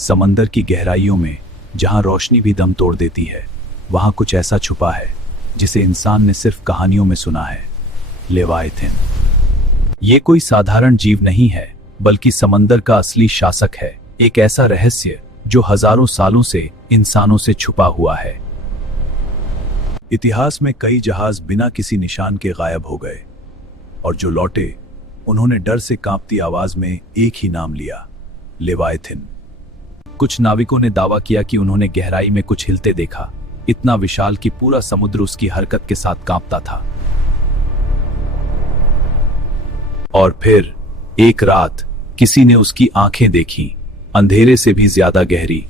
समंदर की गहराइयों में जहां रोशनी भी दम तोड़ देती है, वहां कुछ ऐसा छुपा है जिसे इंसान ने सिर्फ कहानियों में सुना है। लेवाइथिन ये कोई साधारण जीव नहीं है, बल्कि समंदर का असली शासक है। एक ऐसा रहस्य जो हजारों सालों से इंसानों से छुपा हुआ है। इतिहास में कई जहाज बिना किसी निशान के गायब हो गए, और जो लौटे उन्होंने डर से कांपती आवाज में एक ही नाम लिया, लेवाइथिन। कुछ नाविकों ने दावा किया कि उन्होंने गहराई में कुछ हिलते देखा, इतना विशाल कि पूरा समुद्र उसकी हरकत के साथ कांपता था। और फिर एक रात किसी ने उसकी आंखें देखी, अंधेरे से भी ज्यादा गहरी,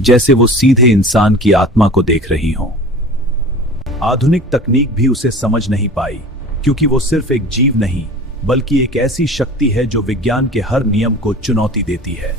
जैसे वो सीधे इंसान की आत्मा को देख रही हो। आधुनिक तकनीक भी उसे समझ नहीं पाई, क्योंकि वो सिर्फ एक जीव नहीं, बल्कि एक ऐसी शक्ति है जो विज्ञान के हर नियम को चुनौती देती है।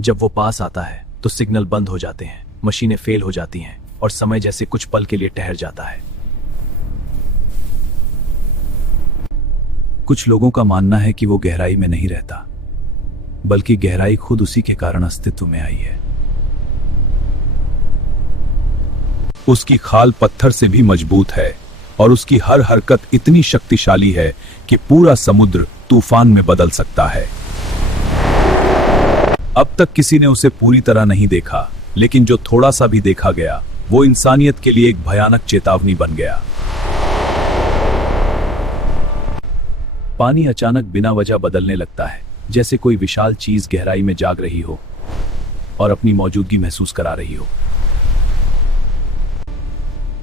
जब वो पास आता है तो सिग्नल बंद हो जाते हैं, मशीनें फेल हो जाती हैं और समय जैसे कुछ पल के लिए ठहर जाता है। कुछ लोगों का मानना है कि वो गहराई में नहीं रहता, बल्कि गहराई खुद उसी के कारण अस्तित्व में आई है। उसकी खाल पत्थर से भी मजबूत है और उसकी हर हरकत इतनी शक्तिशाली है कि पूरा समुद्र तूफान में बदल सकता है। अब तक किसी ने उसे पूरी तरह नहीं देखा, लेकिन जो थोड़ा सा भी देखा गया वो इंसानियत के लिए एक भयानक चेतावनी बन गया। पानी अचानक बिना वजह बदलने लगता है, जैसे कोई विशाल चीज गहराई में जाग रही हो और अपनी मौजूदगी महसूस करा रही हो।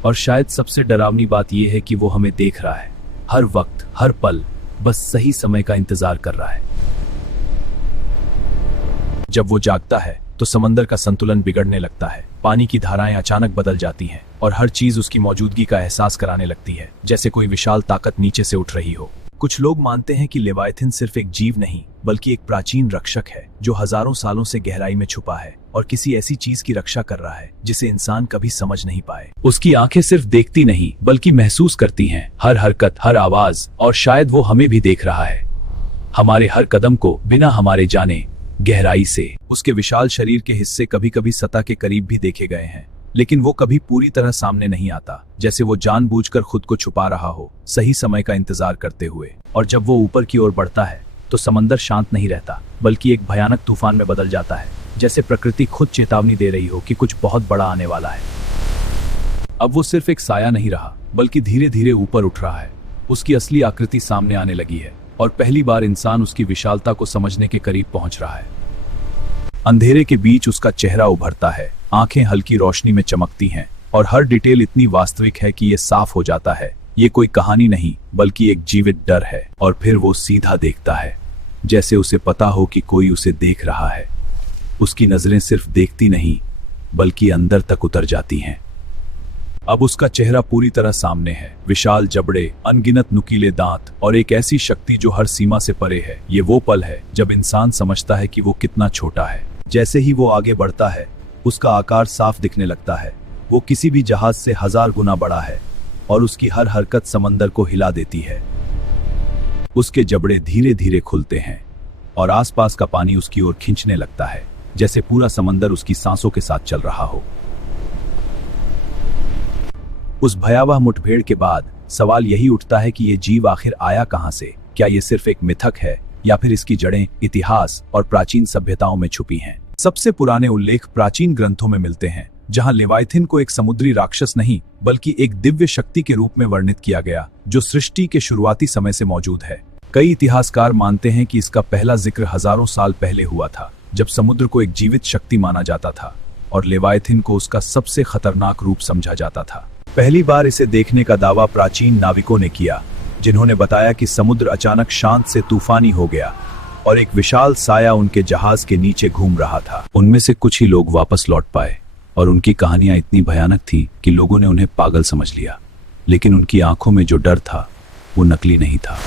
और शायद सबसे डरावनी बात यह है कि वो हमें देख रहा है, हर वक्त, हर पल, बस सही समय का इंतजार कर रहा है। जब वो जागता है तो समंदर का संतुलन बिगड़ने लगता है, पानी की धाराएं अचानक बदल जाती हैं और हर चीज उसकी मौजूदगी का एहसास कराने लगती है, जैसे कोई विशाल ताकत नीचे से उठ रही हो। कुछ लोग मानते हैं कि लेवाइथिन सिर्फ एक जीव नहीं, बल्कि एक प्राचीन रक्षक है जो हजारों सालों से गहराई में छुपा है और किसी ऐसी चीज की रक्षा कर रहा है जिसे इंसान कभी समझ नहीं पाए। उसकी आंखें सिर्फ देखती नहीं, बल्कि महसूस करती हैं, हर हरकत, हर आवाज, और शायद वो हमें भी देख रहा है, हमारे हर कदम को बिना हमारे जाने गहराई से। उसके विशाल शरीर के हिस्से कभी कभी सतह के करीब भी देखे गए हैं, लेकिन वो कभी पूरी तरह सामने नहीं आता, जैसे वो जानबूझकर खुद को छुपा रहा हो, सही समय का इंतजार करते हुए। और जब वो ऊपर की ओर बढ़ता है तो समंदर शांत नहीं रहता, बल्कि एक भयानक तूफान में बदल जाता है, जैसे प्रकृति खुद चेतावनी दे रही हो कि कुछ बहुत बड़ा आने वाला है। अब वो सिर्फ एक साया नहीं रहा, बल्कि धीरे धीरे ऊपर उठ रहा है। उसकी असली आकृति सामने आने लगी है और पहली बार इंसान उसकी विशालता को समझने के करीब पहुंच रहा है। अंधेरे के बीच उसका चेहरा उभरता है, आंखें हल्की रोशनी में चमकती हैं और हर डिटेल इतनी वास्तविक है कि ये साफ हो जाता है, ये कोई कहानी नहीं, बल्कि एक जीवित डर है। और फिर वो सीधा देखता है, जैसे उसे पता हो कि कोई उसे देख रहा है। उसकी नजरें सिर्फ देखती नहीं, बल्कि अंदर तक उतर जाती हैं। अब उसका चेहरा पूरी तरह सामने है, विशाल जबड़े, अनगिनत नुकीले दांत और एक ऐसी शक्ति जो हर सीमा से परे है। ये वो पल है जब इंसान समझता है कि वो कितना छोटा है। जैसे ही वो आगे बढ़ता है, उसका आकार साफ दिखने लगता है। वो किसी भी जहाज से 1000 गुना बड़ा है और उसकी हर हरकत समंदर को हिला देती है। उसके जबड़े धीरे धीरे खुलते हैं और आसपास का पानी उसकी ओर खींचने लगता है, जैसे पूरा समंदर उसकी सांसों के साथ चल रहा हो। उस भयावह मुठभेड़ के बाद सवाल यही उठता है कि ये जीव आखिर आया कहां से? क्या ये सिर्फ एक मिथक है, या फिर इसकी जड़ें इतिहास और प्राचीन सभ्यताओं में छुपी हैं? सबसे पुराने उल्लेख प्राचीन ग्रंथों में मिलते हैं, जहां लेवाइथिन को एक समुद्री राक्षस नहीं, बल्कि एक दिव्य शक्ति के रूप में वर्णित किया गया, जो सृष्टि के शुरुआती समय से मौजूद है। कई इतिहासकार मानते हैं कि इसका पहला जिक्र हजारों साल पहले हुआ था, जब समुद्र को एक जीवित शक्ति माना जाता था और लेवाइथिन को उसका सबसे खतरनाक रूप समझा जाता था। पहली बार इसे देखने का दावा प्राचीन नाविकों ने किया, जिन्होंने बताया कि समुद्र अचानक शांत से तूफानी हो गया और एक विशाल साया उनके जहाज के नीचे घूम रहा था। उनमें से कुछ ही लोग वापस लौट पाए और उनकी कहानियां इतनी भयानक थी कि लोगों ने उन्हें पागल समझ लिया, लेकिन उनकी आंखों में जो डर था वो नकली नहीं था।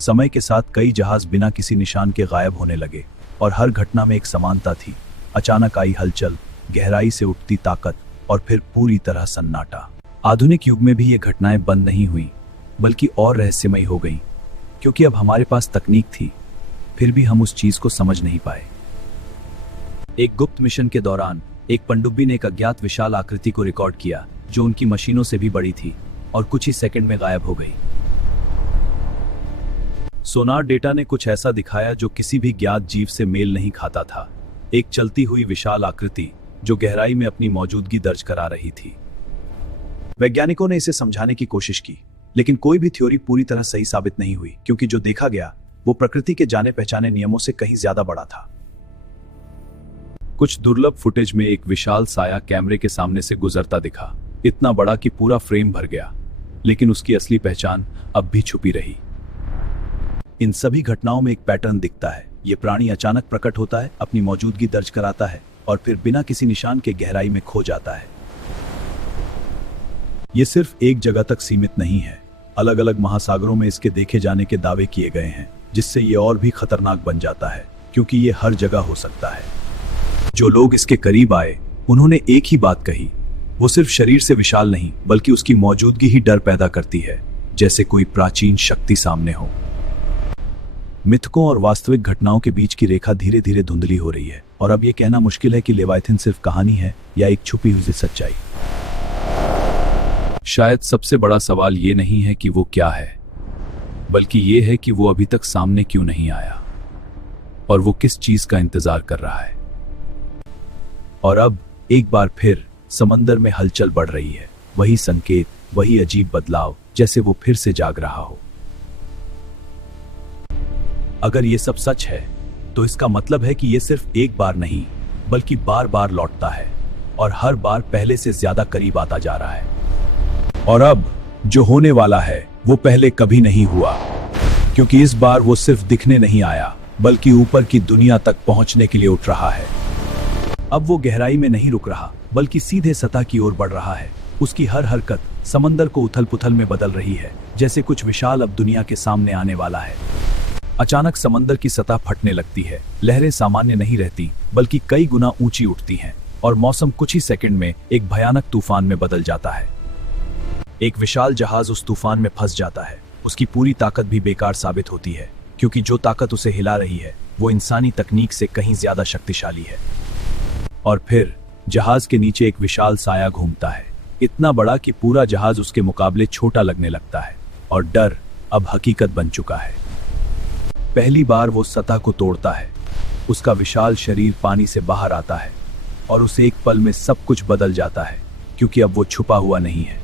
समय के साथ कई जहाज बिना किसी निशान के गायब होने लगे और हर घटना में एक समानता थी। अचानक आई हलचल, गहराई से उठती ताकत और फिर पूरी तरह सन्नाटा। आधुनिक युग में भी ये घटनाएं बंद नहीं हुई, बल्कि और रहस्यमयी हो गईं, क्योंकि अब हमारे पास तकनीक थी, फिर भी हम उस चीज को समझ नहीं पाए। एक गुप्त मिशन के दौरान एक पनडुब्बी ने एक अज्ञात विशाल आकृति को रिकॉर्ड किया जो उनकी मशीनों से भी बड़ी थी और कुछ ही सेकंड में गायब हो गई। सोनार डेटा ने कुछ ऐसा दिखाया जो किसी भी ज्ञात जीव से मेल नहीं खाता था। एक चलती हुई विशाल आकृति जो गहराई में अपनी मौजूदगी दर्ज करा रही थी। वैज्ञानिकों ने इसे समझाने की कोशिश की, लेकिन कोई भी थ्योरी पूरी तरह सही साबित नहीं हुई, क्योंकि जो देखा गया वो प्रकृति के जाने पहचाने नियमों से कहीं ज्यादा बड़ा था। कुछ दुर्लभ फुटेज में एक विशाल साया कैमरे के सामने से गुजरता दिखा, इतना बड़ा कि पूरा फ्रेम भर गया, लेकिन उसकी असली पहचान अब भी छुपी रही। इन सभी घटनाओं में एक पैटर्न दिखता है। ये प्राणी अचानक प्रकट होता है, अपनी मौजूदगी दर्ज कराता है और फिर बिना किसी निशान के गहराई में खो जाता है। ये सिर्फ एक जगह तक सीमित नहीं है, अलग अलग महासागरों में इसके देखे जाने के दावे किए गए हैं, जिससे ये और भी खतरनाक बन जाता है, क्योंकि ये हर जगह हो सकता है। जो लोग इसके करीब आए उन्होंने एक ही बात कही, वो सिर्फ शरीर से विशाल नहीं बल्कि उसकी मौजूदगी ही डर पैदा करती है, जैसे कोई प्राचीन शक्ति सामने हो। मिथकों और वास्तविक घटनाओं के बीच की रेखा धीरे धीरे धुंधली हो रही है और अब यह कहना मुश्किल है कि लेवाइथिन सिर्फ कहानी है या एक छुपी हुई सच्चाई। शायद सबसे बड़ा सवाल ये नहीं है कि वो क्या है, बल्कि ये है कि वो अभी तक सामने क्यों नहीं आया और वो किस चीज का इंतजार कर रहा है। और अब एक बार फिर समंदर में हलचल बढ़ रही है, वही संकेत, वही अजीब बदलाव, जैसे वो फिर से जाग रहा हो। अगर ये सब सच है तो इसका मतलब है कि ये सिर्फ एक बार नहीं बल्कि बार बार लौटता है और हर बार पहले से ज्यादा करीब आता जा रहा है। और अब जो होने वाला है वो पहले कभी नहीं हुआ, क्योंकि इस बार वो सिर्फ दिखने नहीं आया बल्कि ऊपर की दुनिया तक पहुंचने के लिए उठ रहा है। अब वो गहराई में नहीं रुक रहा बल्कि सीधे सतह की ओर बढ़ रहा है। उसकी हर हरकत समंदर को उथल पुथल में बदल रही है, जैसे कुछ विशाल अब दुनिया के सामने आने वाला है। अचानक समंदर की सतह फटने लगती है, लहरें सामान्य नहीं रहती बल्कि कई गुना ऊंची उठती हैं और मौसम कुछ ही सेकंड में एक भयानक तूफान में बदल जाता है। एक विशाल जहाज उस तूफान में फंस जाता है। उसकी पूरी ताकत भी बेकार साबित होती है, क्योंकि जो ताकत उसे हिला रही है वो इंसानी तकनीक से कहीं ज्यादा शक्तिशाली है। और फिर जहाज के नीचे एक विशाल साया घूमता है, इतना बड़ा कि पूरा जहाज उसके मुकाबले छोटा लगने लगता है और डर अब हकीकत बन चुका है। पहली बार वो सतह को तोड़ता है, उसका विशाल शरीर पानी से बाहर आता है और उसे एक पल में सब कुछ बदल जाता है, क्योंकि अब वो छुपा हुआ नहीं है।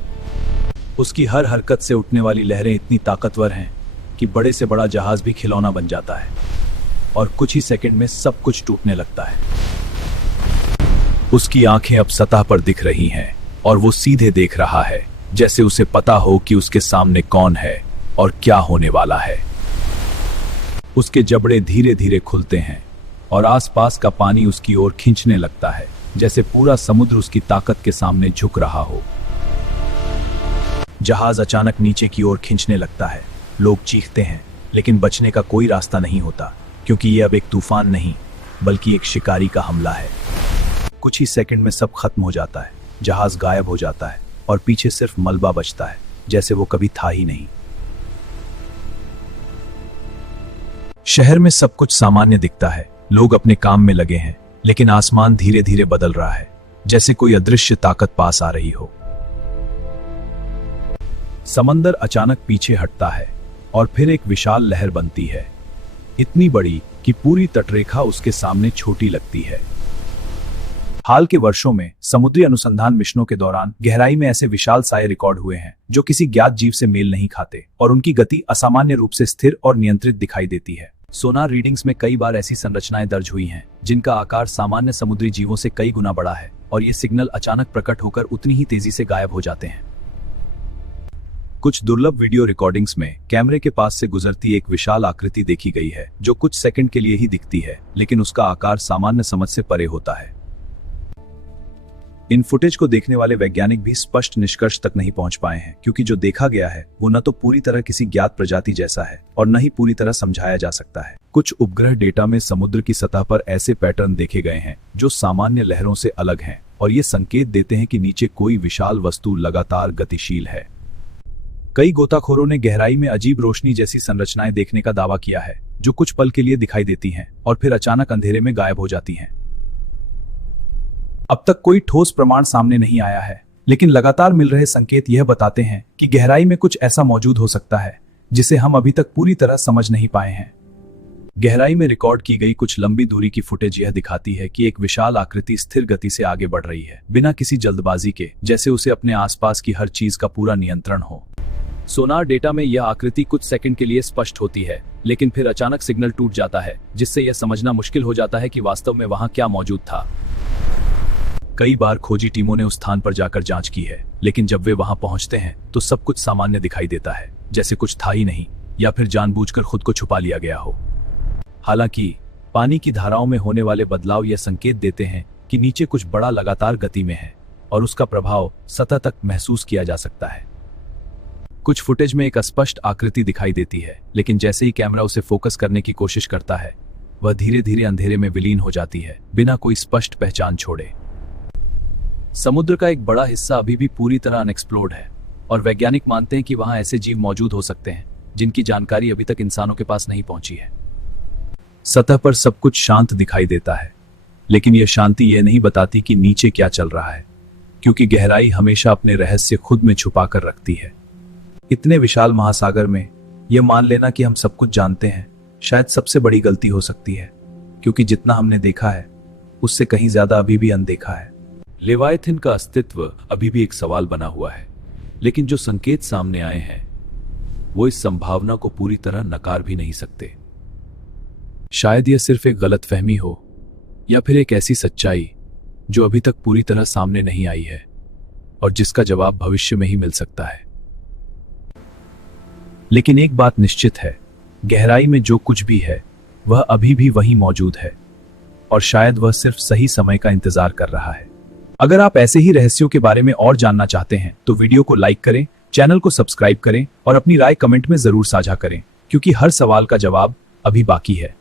उसकी हर हरकत से उठने वाली लहरें इतनी ताकतवर हैं कि बड़े से बड़ा जहाज भी खिलौना बन जाता है और कुछ ही सेकंड में सब कुछ टूटने लगता है। उसकी आंखें अब सतह पर दिख रही हैं और वो सीधे देख रहा है, जैसे उसे पता हो कि उसके सामने कौन है और क्या होने वाला है। उसके जबड़े धीरे धीरे खुलते हैं और आसपास का पानी उसकी ओर खींचने लगता है, जैसे पूरा समुद्र उसकी ताकत के सामने झुक रहा हो। जहाज अचानक नीचे की ओर खींचने लगता है। लोग चीखते हैं, लेकिन बचने का कोई रास्ता नहीं होता, क्योंकि ये अब एक तूफान नहीं बल्कि एक शिकारी का हमला है। कुछ ही सेकंड में सब खत्म हो जाता है, जहाज गायब हो जाता है और पीछे सिर्फ मलबा बचता है, जैसे वो कभी था ही नहीं। शहर में सब कुछ सामान्य दिखता है, लोग अपने काम में लगे हैं, लेकिन आसमान धीरे धीरे बदल रहा है, जैसे कोई अदृश्य ताकत पास आ रही हो। समंदर अचानक पीछे हटता है और फिर एक विशाल लहर बनती है, इतनी बड़ी कि पूरी तटरेखा उसके सामने छोटी लगती है। हाल के वर्षों में समुद्री अनुसंधान मिशनों के दौरान गहराई में ऐसे विशाल साये रिकॉर्ड हुए हैं जो किसी ज्ञात जीव से मेल नहीं खाते और उनकी गति असामान्य रूप से स्थिर और नियंत्रित दिखाई देती है। सोनार रीडिंग्स में कई बार ऐसी संरचनाएं दर्ज हुई हैं जिनका आकार सामान्य समुद्री जीवों से कई गुना बड़ा है और ये सिग्नल अचानक प्रकट होकर उतनी ही तेजी से गायब हो जाते हैं। कुछ दुर्लभ वीडियो रिकॉर्डिंग्स में कैमरे के पास से गुजरती एक विशाल आकृति देखी गई है जो कुछ सेकंड के लिए ही दिखती है, लेकिन उसका आकार सामान्य समझ से परे होता है। इन फुटेज को देखने वाले वैज्ञानिक भी स्पष्ट निष्कर्ष तक नहीं पहुंच पाए हैं, क्योंकि जो देखा गया है वो न तो पूरी तरह किसी ज्ञात प्रजाति जैसा है और न ही पूरी तरह समझाया जा सकता है। कुछ उपग्रह डेटा में समुद्र की सतह पर ऐसे पैटर्न देखे गए हैं जो सामान्य लहरों से अलग हैं और ये संकेत देते हैं कि नीचे कोई विशाल वस्तु लगातार गतिशील है। कई गोताखोरों ने गहराई में अजीब रोशनी जैसी संरचनाएं देखने का दावा किया है जो कुछ पल के लिए दिखाई देती हैं और फिर अचानक अंधेरे में गायब हो जाती हैं। अब तक कोई ठोस प्रमाण सामने नहीं आया है, लेकिन लगातार मिल रहे संकेत यह बताते हैं कि गहराई में कुछ ऐसा मौजूद हो सकता है जिसे हम अभी तक पूरी तरह समझ नहीं पाए हैं। गहराई में रिकॉर्ड की गई कुछ लंबी दूरी की फुटेज यह दिखाती है कि एक विशाल आकृति स्थिर गति से आगे बढ़ रही है, बिना किसी जल्दबाजी के, जैसे उसे अपने आसपास की हर चीज का पूरा नियंत्रण हो। सोनार डेटा में यह आकृति कुछ सेकंड के लिए स्पष्ट होती है, लेकिन फिर अचानक सिग्नल टूट जाता है, जिससे यह समझना मुश्किल हो जाता है कि वास्तव में वहां क्या मौजूद था। कई बार खोजी टीमों ने उस स्थान पर जाकर जांच की है, लेकिन जब वे वहां पहुंचते हैं तो सब कुछ सामान्य दिखाई देता है, जैसे कुछ था ही नहीं, या फिर जानबूझकर खुद को छुपा लिया गया हो। हालांकि पानी की धाराओं में होने वाले बदलाव यह संकेत देते हैं कि नीचे कुछ बड़ा लगातार गति में है और उसका प्रभाव सतह तक महसूस किया जा सकता है। कुछ फुटेज में एक अस्पष्ट आकृति दिखाई देती है, लेकिन जैसे ही कैमरा उसे फोकस करने की कोशिश करता है, वह धीरे धीरे अंधेरे में विलीन हो जाती है, बिना कोई स्पष्ट पहचान छोड़े। समुद्र का एक बड़ा हिस्सा अभी भी पूरी तरह अनएक्सप्लोर्ड है और वैज्ञानिक मानते हैं कि वहां ऐसे जीव मौजूद हो सकते हैं जिनकी जानकारी अभी तक इंसानों के पास नहीं पहुंची है। सतह पर सब कुछ शांत दिखाई देता है, लेकिन यह शांति यह नहीं बताती कि नीचे क्या चल रहा है, क्योंकि गहराई हमेशा अपने रहस्य खुद में छुपा कर रखती है। इतने विशाल महासागर में यह मान लेना कि हम सब कुछ जानते हैं शायद सबसे बड़ी गलती हो सकती है, क्योंकि जितना हमने देखा है उससे कहीं ज्यादा अभी भी अनदेखा है। लेवायथिन का अस्तित्व अभी भी एक सवाल बना हुआ है, लेकिन जो संकेत सामने आए हैं वो इस संभावना को पूरी तरह नकार भी नहीं सकते। शायद यह सिर्फ एक गलतफहमी हो, या फिर एक ऐसी सच्चाई जो अभी तक पूरी तरह सामने नहीं आई है और जिसका जवाब भविष्य में ही मिल सकता है। लेकिन एक बात निश्चित है, गहराई में जो कुछ भी है वह अभी भी वहीं मौजूद है और शायद वह सिर्फ सही समय का इंतजार कर रहा है। अगर आप ऐसे ही रहस्यों के बारे में और जानना चाहते हैं तो वीडियो को लाइक करें, चैनल को सब्सक्राइब करें और अपनी राय कमेंट में जरूर साझा करें, क्योंकि हर सवाल का जवाब अभी बाकी है।